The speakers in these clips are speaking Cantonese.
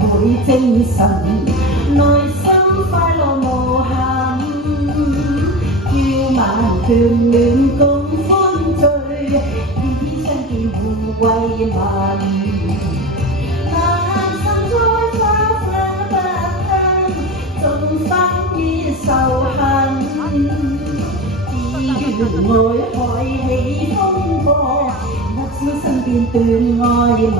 倍精神，內心快樂無限，叫萬團亂共歡聚，天相見互慰問。難甚再花花不堪，縱生於仇恨。只願愛海起風波，不小心便斷愛盟。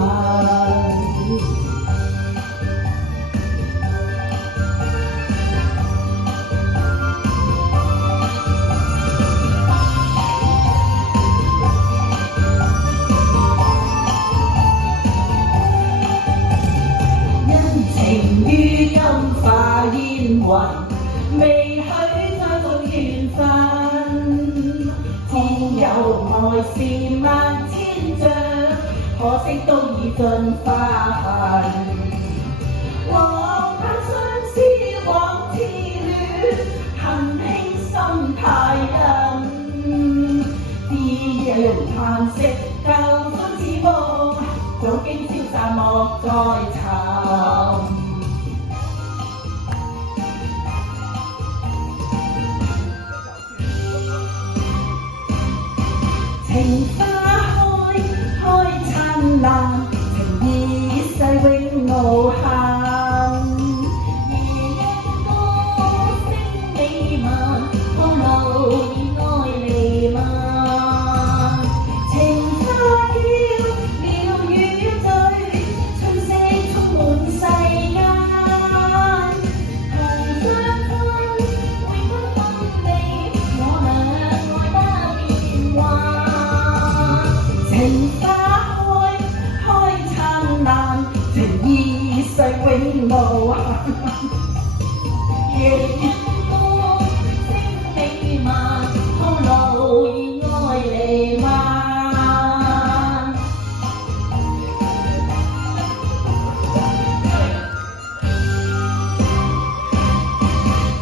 情於金化煙雲，未許再續緣分。天有愛是萬千丈，可惜都已盡花痕。往晚相思往痴戀，恨輕心太近。只有嘆息舊春似夢，早經消散莫再尋。情花開，開燦爛，情意世永無限。夜鶯歌聲美漫，空留意愛彌漫。情花飄，鳥語醉，春色充滿世間。同相分，永不分離，我倆愛得變幻。情花開，開燦爛，情意世永無限。夜鶯歌聲美漫，空留意愛彌漫。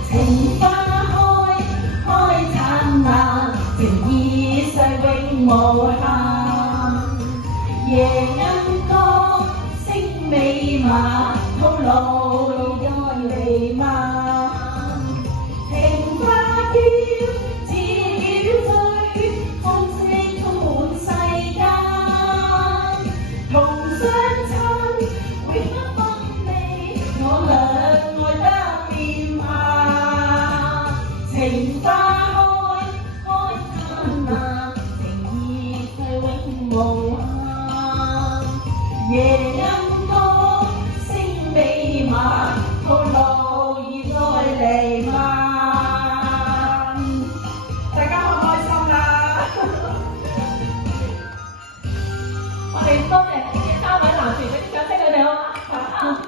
情花開，開燦爛，情意世永無限。夜鶯歌聲美漫，空留意愛彌漫。情花飄，似鳥醉，風色充滿世間。同相親，永不分離，我倆愛得變幻。情花開，開燦爛，情意世永無限。夜鶯歌聲美漫，空留意愛彌漫。大家開唔開心啦？我哋多謝3位男團，俾啲掌聲佢哋好嗎？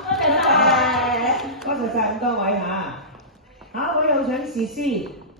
多謝多謝，多謝晒咁多位嚇。下一位有請詩詩。